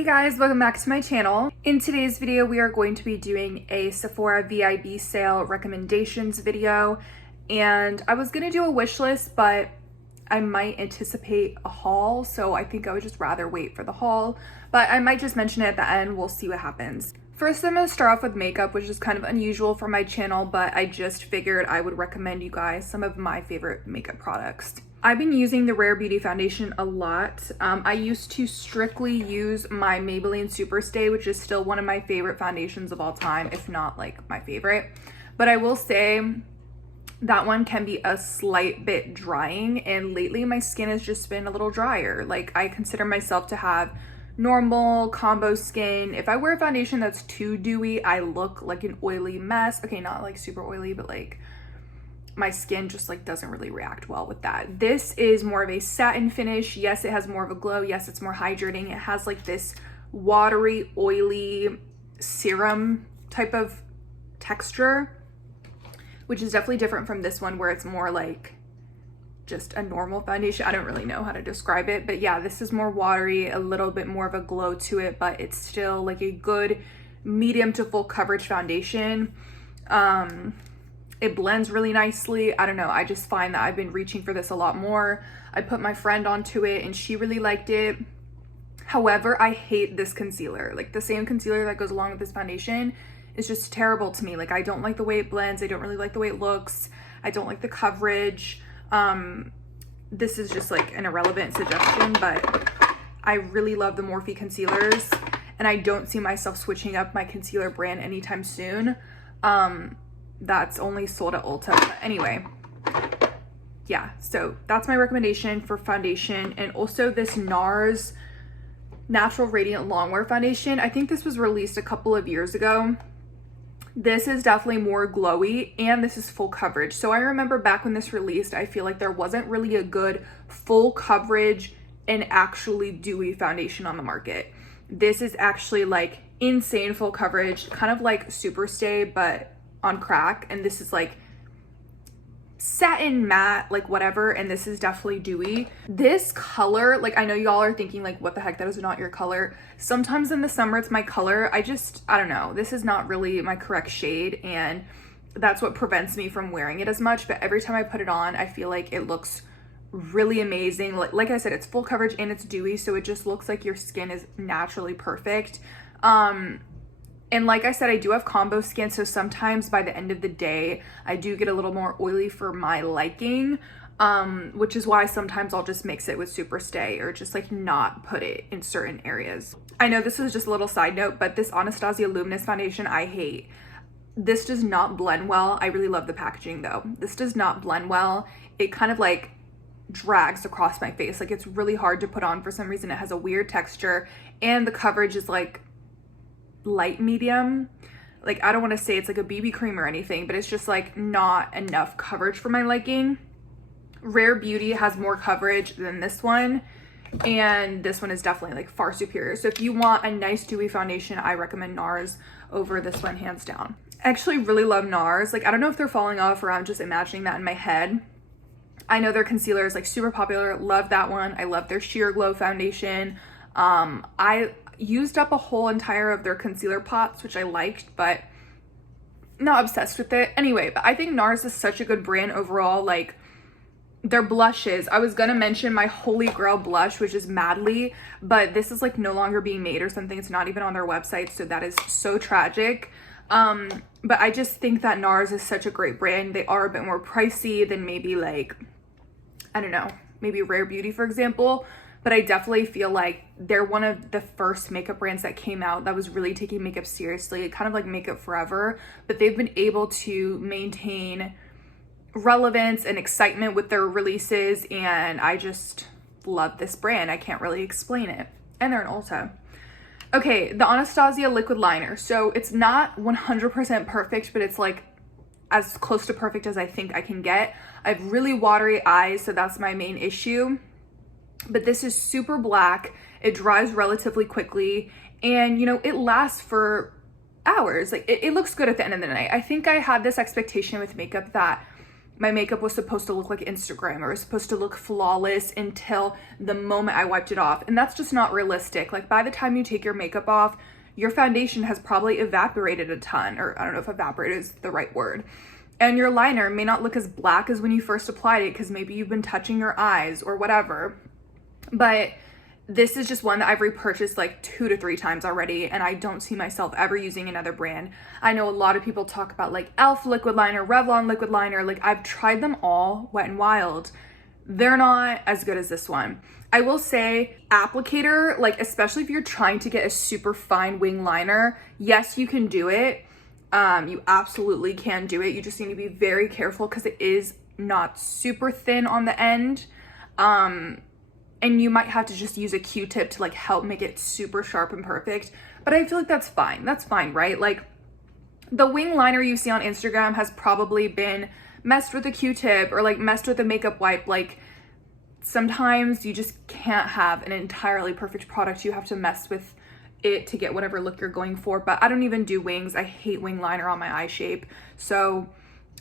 Hey guys, welcome back to my channel. In today's video, we are going to be doing a Sephora VIB sale recommendations video. And I was gonna do a wish list, but I might anticipate a haul, so I think I would just rather wait for the haul. But I might just mention it at the end, we'll see what happens. First, I'm gonna start off with makeup, which is kind of unusual for my channel, but I just figured I would recommend you guys some of my favorite makeup products. I've been using the Rare Beauty foundation a lot. I used to strictly use my Maybelline Superstay, which is still one of my favorite foundations of all time, if not like my favorite. But I will say that one can be a slight bit drying, and lately my skin has just been a little drier. Like, I consider myself to have normal combo skin. If I wear a foundation that's too dewy, I look like an oily mess. Okay, not like super oily, but like my skin just like doesn't really react well with that. This is more of a satin finish. Yes, it has more of a glow. Yes, it's more hydrating. It has like this watery, oily serum type of texture, which is definitely different from this one where it's more like just a normal foundation. I don't really know how to describe it, but yeah, this is more watery, a little bit more of a glow to it, but it's still like a good medium to full coverage foundation. It blends really nicely. I don't know, I just find that I've been reaching for this a lot more. I put my friend onto it and she really liked it. However, I hate this concealer. Like, the same concealer that goes along with this foundation is just terrible to me. Like, I don't like the way it blends. I don't really like the way it looks. I don't like the coverage. This is just like an irrelevant suggestion, but I really love the Morphe concealers and I don't see myself switching up my concealer brand anytime soon. That's only sold at Ulta. But anyway, yeah, so that's my recommendation for foundation. And also this NARS Natural Radiant Longwear foundation. I think this was released a couple of years ago. This is definitely more glowy and this is full coverage. So I remember back when this released, I feel like there wasn't really a good full coverage and actually dewy foundation on the market. This is actually like insane full coverage, kind of like Superstay, but on crack. And this is like satin matte, like whatever, and this is definitely dewy. This color, like, I know y'all are thinking like, what the heck, that is not your color. Sometimes in the summer it's my color. I don't know, this is not really my correct shade, and that's what prevents me from wearing it as much. But every time I put it on, I feel like it looks really amazing. Like I said, it's full coverage and it's dewy, so it just looks like your skin is naturally perfect. And like I said, I do have combo skin, so sometimes by the end of the day, I do get a little more oily for my liking, which is why sometimes I'll just mix it with Superstay or just like not put it in certain areas. I know this is just a little side note, but this Anastasia Luminous foundation, I hate. This does not blend well. I really love the packaging though. This does not blend well. It kind of like drags across my face. Like, it's really hard to put on for some reason. It has a weird texture and the coverage is like light medium. Like, I don't want to say it's like a BB cream or anything, but it's just like not enough coverage for my liking. Rare Beauty has more coverage than this one, and this one is definitely like far superior. So if you want a nice dewy foundation, I recommend NARS over this one, hands down. I actually really love NARS. Like, I don't know if they're falling off or I'm just imagining that in my head. I know their concealer is like super popular. Love that one. I love their Sheer Glow foundation. I used up a whole entire of their concealer pots, which I liked, but not obsessed with it. Anyway, but I think NARS is such a good brand overall. Like, their blushes, I was gonna mention my holy grail blush, which is Madly, but this is like no longer being made or something. It's not even on their website, so that is so tragic. But I just think that NARS is such a great brand. They are a bit more pricey than maybe like, I don't know, maybe Rare Beauty, for example. But I definitely feel like they're one of the first makeup brands that came out that was really taking makeup seriously, kind of like Makeup Forever, but they've been able to maintain relevance and excitement with their releases, and I just love this brand. I can't really explain it. And they're an Ulta. Okay, the Anastasia liquid liner. So it's not 100% perfect, but it's like as close to perfect as I think I can get. I have really watery eyes, so that's my main issue. But this is super black. It dries relatively quickly, and you know, it lasts for hours. Like, it looks good at the end of the night. I think I had this expectation with makeup that my makeup was supposed to look like Instagram, or it was supposed to look flawless until the moment I wiped it off. And that's just not realistic. Like, by the time you take your makeup off, your foundation has probably evaporated a ton, or I don't know if evaporated is the right word. And your liner may not look as black as when you first applied it because maybe you've been touching your eyes or whatever. But this is just one that I've repurchased like 2 to 3 times already, and I don't see myself ever using another brand. I know a lot of people talk about like e.l.f. liquid liner, Revlon liquid liner. Like, I've tried them all, Wet n Wild. They're not as good as this one. I will say applicator, like especially if you're trying to get a super fine wing liner, yes, you can do it. You absolutely can do it. You just need to be very careful because it is not super thin on the end. And you might have to just use a Q-tip to like help make it super sharp and perfect. But I feel like that's fine. That's fine, right? Like, the wing liner you see on Instagram has probably been messed with a Q-tip or like messed with a makeup wipe. Like, sometimes you just can't have an entirely perfect product. You have to mess with it to get whatever look you're going for. But I don't even do wings. I hate wing liner on my eye shape. So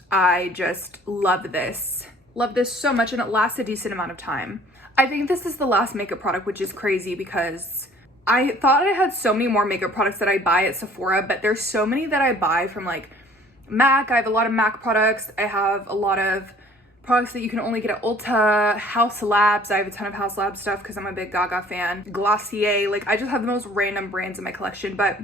I just love this. Love this so much, and it lasts a decent amount of time. I think this is the last makeup product, which is crazy because I thought I had so many more makeup products that I buy at Sephora, but there's so many that I buy from like MAC. I have a lot of MAC products. I have a lot of products that you can only get at Ulta, House Labs. I have a ton of House Labs stuff because I'm a big Gaga fan. Glossier, like I just have the most random brands in my collection, but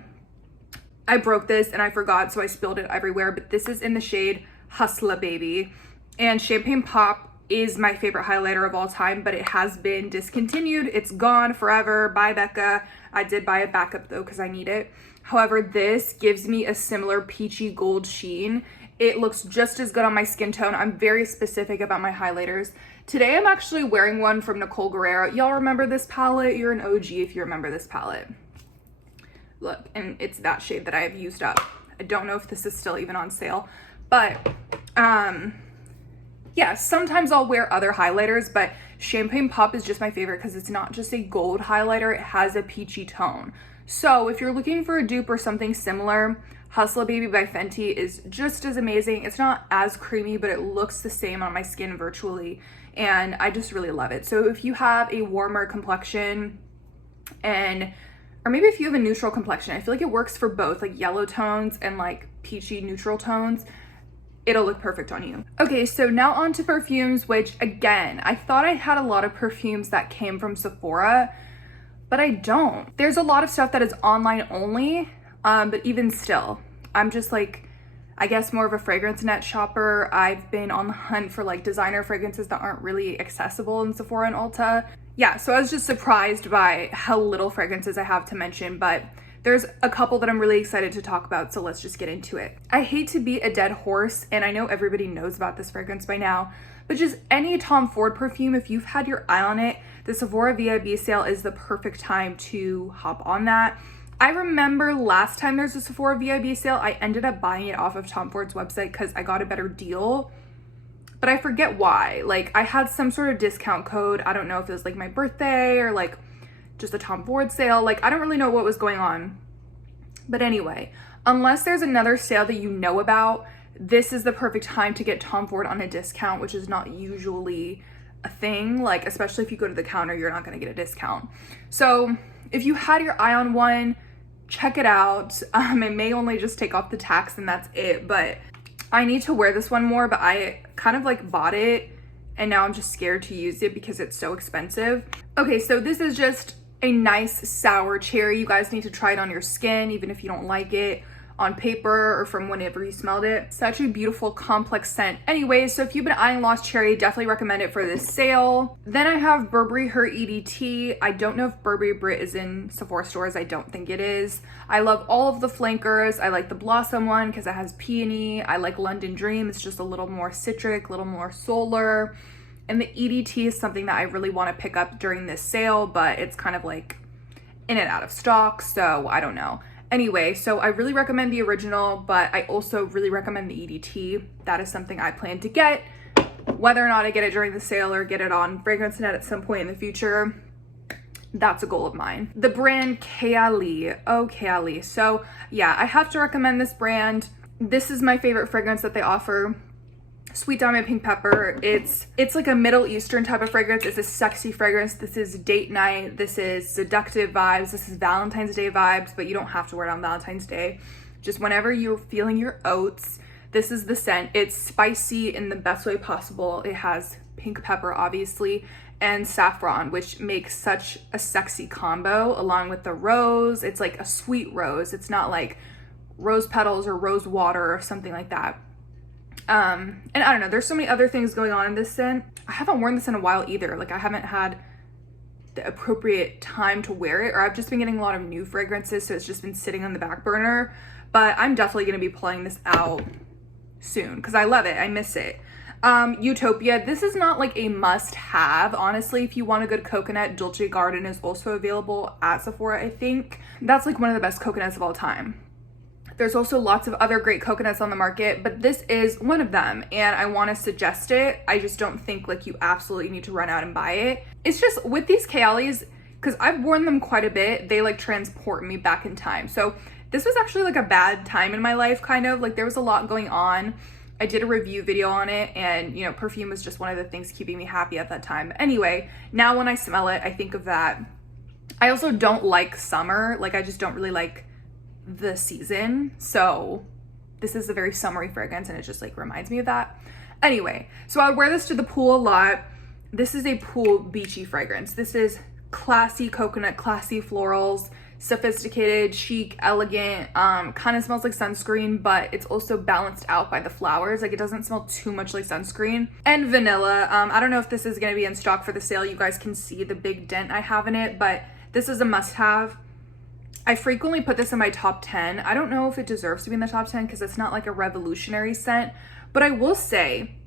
I broke this and I forgot, so I spilled it everywhere. But this is in the shade Hustla Baby, and Champagne Pop is my favorite highlighter of all time, but it has been discontinued. It's gone forever. Bye, Becca. I did buy a backup though because I need it. However, this gives me a similar peachy gold sheen. It looks just as good on my skin tone. I'm very specific about my highlighters. Today I'm actually wearing one from Nicole Guerrero. Y'all remember this palette? You're an OG if you remember this palette. Look, and it's that shade that I have used up. I don't know if this is still even on sale, but yeah, sometimes I'll wear other highlighters, but Champagne Pop is just my favorite because it's not just a gold highlighter, it has a peachy tone. So if you're looking for a dupe or something similar, Hustla Baby by Fenty is just as amazing. It's not as creamy, but it looks the same on my skin virtually, and I just really love it. So if you have a warmer complexion or maybe if you have a neutral complexion, I feel like it works for both, like yellow tones and like peachy neutral tones. It'll look perfect on you. Okay, so now on to perfumes, which again, I thought I had a lot of perfumes that came from Sephora, but I don't. There's a lot of stuff that is online only, but even still, I'm just like, I guess more of a fragrance net shopper. I've been on the hunt for like designer fragrances that aren't really accessible in Sephora and Ulta. Yeah, so I was just surprised by how little fragrances I have to mention, but there's a couple that I'm really excited to talk about, so let's just get into it. I hate to beat a dead horse, and I know everybody knows about this fragrance by now, but just any Tom Ford perfume, if you've had your eye on it, the Sephora VIB sale is the perfect time to hop on that. I remember last time there's a Sephora VIB sale, I ended up buying it off of Tom Ford's website because I got a better deal, but I forget why. Like, I had some sort of discount code. I don't know if it was like my birthday or like just a Tom Ford sale. Like, I don't really know what was going on. But anyway, unless there's another sale that you know about, this is the perfect time to get Tom Ford on a discount, which is not usually a thing. Like, especially if you go to the counter, you're not going to get a discount. So if you had your eye on one, check it out. It may only just take off the tax and that's it, but I need to wear this one more. But I kind of like bought it and now I'm just scared to use it because it's so expensive. Okay, so this is just a nice sour cherry. You guys need to try it on your skin, even if you don't like it, on paper or from whenever you smelled it. Such a beautiful complex scent. Anyways, so if you've been eyeing Lost Cherry, definitely recommend it for this sale. Then I have Burberry Her EDT. I don't know if Burberry Brit is in Sephora stores. I don't think it is. I love all of the flankers. I like the Blossom one because it has peony. I like London Dream. It's just a little more citric, a little more solar. And the EDT is something that I really want to pick up during this sale, but it's kind of like in and out of stock, so I don't know. Anyway, so I really recommend the original, but I also really recommend the EDT. That is something I plan to get. Whether or not I get it during the sale or get it on Fragrance Net at some point in the future, that's a goal of mine. The brand Kayali. Oh, Kayali. So yeah, I have to recommend this brand. This is my favorite fragrance that they offer. Sweet Diamond Pink Pepper. It's like a Middle Eastern type of fragrance. It's a sexy fragrance. This is date night. This is seductive vibes. This is Valentine's Day vibes, but you don't have to wear it on Valentine's Day. Just whenever you're feeling your oats, this is the scent. It's spicy in the best way possible. It has pink pepper, obviously, and saffron, which makes such a sexy combo along with the rose. It's like a sweet rose. It's not like rose petals or rose water or something like that. And I don't know, there's so many other things going on in this scent. I haven't worn this in a while either. Like, I haven't had the appropriate time to wear it, or I've just been getting a lot of new fragrances, so it's just been sitting on the back burner. But I'm definitely going to be pulling this out soon because I love it. I miss it. Utopia. This is not like a must-have, honestly. If you want a good coconut, Dolce Garden is also available at Sephora, I think. That's like one of the best coconuts of all time. There's also lots of other great coconuts on the market, but this is one of them, and I want to suggest it. I just don't think like you absolutely need to run out and buy it. It's just with these kayalis, because I've worn them quite a bit, they like transport me back in time. So this was actually like a bad time in my life, kind of. Like, there was a lot going on. I did a review video on it, and you know, perfume was just one of the things keeping me happy at that time. Anyway, now when I smell it, I think of that. I also don't like summer. Like, I just don't really like the season, so this is a very summery fragrance, and it just like reminds me of that. Anyway, so I wear this to the pool a lot. This is a pool beachy fragrance. This is classy coconut, classy florals, sophisticated, chic, elegant. Kind of smells like sunscreen, but it's also balanced out by the flowers. Like, it doesn't smell too much like sunscreen. And vanilla. I don't know if this is going to be in stock for the sale. You guys can see the big dent I have in it, but this is a must-have. I frequently put this in my top 10. I don't know if it deserves to be in the top 10 because it's not like a revolutionary scent, but I will say,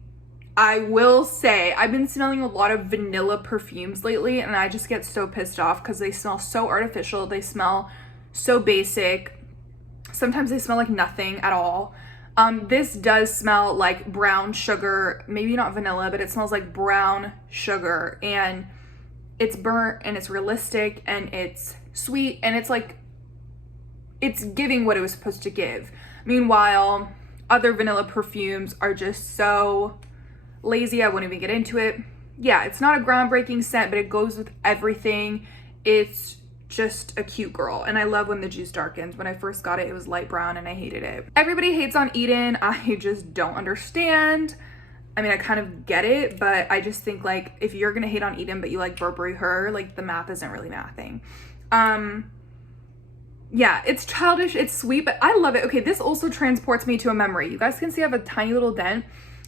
I've been smelling a lot of vanilla perfumes lately, and I just get so pissed off because they smell so artificial. They smell so basic. Sometimes they smell like nothing at all. This does smell like brown sugar, maybe not vanilla, but it smells like brown sugar, and it's burnt and it's realistic and it's sweet, and it's like, it's giving what it was supposed to give. Meanwhile, other vanilla perfumes are just so lazy. I wouldn't even get into it. Yeah, it's not a groundbreaking scent, but it goes with everything. It's just a cute girl, and I love when the juice darkens. When I first got it, it was light brown, and I hated it. Everybody hates on Eden. I just don't understand. I mean, I kind of get it, but I just think, like, if you're gonna hate on Eden, but you like Burberry her, like, the math isn't really mathing. Yeah, it's childish, it's sweet, but I love it. Okay, this also transports me to a memory. You guys can see I have a tiny little dent.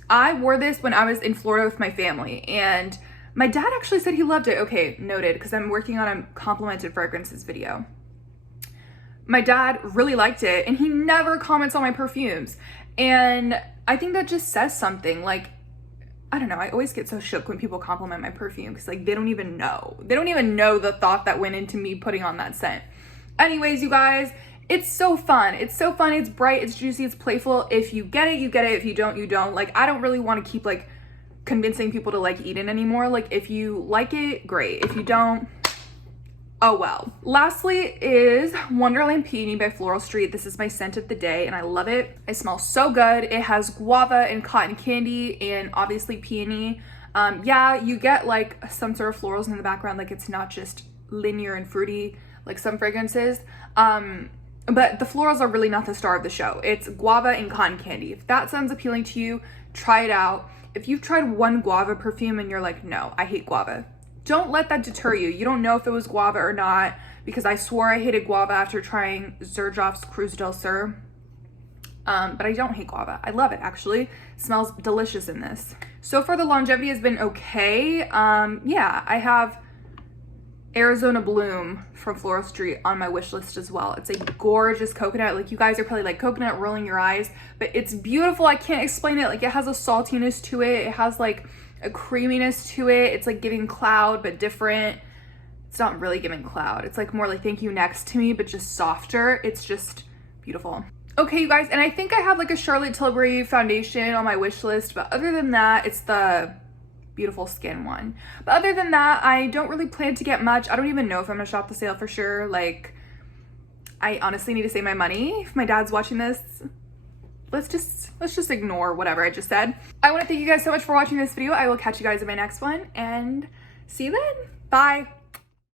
I wore this when I was in Florida with my family, and my dad actually said he loved it. Okay, noted, because I'm working on a complimented fragrances video. My dad really liked it, and he never comments on my perfumes. And I think that just says something. Like, I don't know, I always get so shook when people compliment my perfume, because like, they don't even know. They don't even know the thought that went into me putting on that scent. Anyways, you guys, it's so fun. It's so fun. It's bright, it's juicy, it's playful. If you get it, you get it. If you don't, you don't. Like, I don't really want to keep like convincing people to like Eden anymore. Like, if you like it, great. If you don't, oh well. Lastly is Wonderland Peony by Floral Street. This is my scent of the day, and I love it. It smells so good. It has guava and cotton candy and obviously peony. Yeah, you get like some sort of florals in the background. Like, it's not just linear and fruity like some fragrances. But the florals are really not the star of the show. It's guava and cotton candy. If that sounds appealing to you, try it out. If you've tried one guava perfume and you're like, no, I hate guava, don't let that deter you. You don't know if it was guava or not, because I swore I hated guava after trying Xerjoff's Cruz del Sur. But I don't hate guava. I love it, actually. It smells delicious in this. So far, the longevity has been okay. Yeah, I have Arizona Bloom from Floral Street on my wish list as well. It's a gorgeous coconut. Like, you guys are probably like, coconut, rolling your eyes, but it's beautiful. I can't explain it. Like, it has a saltiness to it. It has like a creaminess to it. It's like giving cloud, but different. It's not really giving cloud. It's like more like Thank You Next to me, but just softer. It's just beautiful. Okay, you guys, and I think I have like a Charlotte Tilbury foundation on my wish list, but other than that, it's the Beautiful Skin one. But other than that, I don't really plan to get much. I don't even know if I'm gonna shop the sale for sure. Like, I honestly need to save my money. If my dad's watching this, let's just ignore whatever I just said. I want to thank you guys so much for watching this video. I will catch you guys in my next one and see you then. Bye.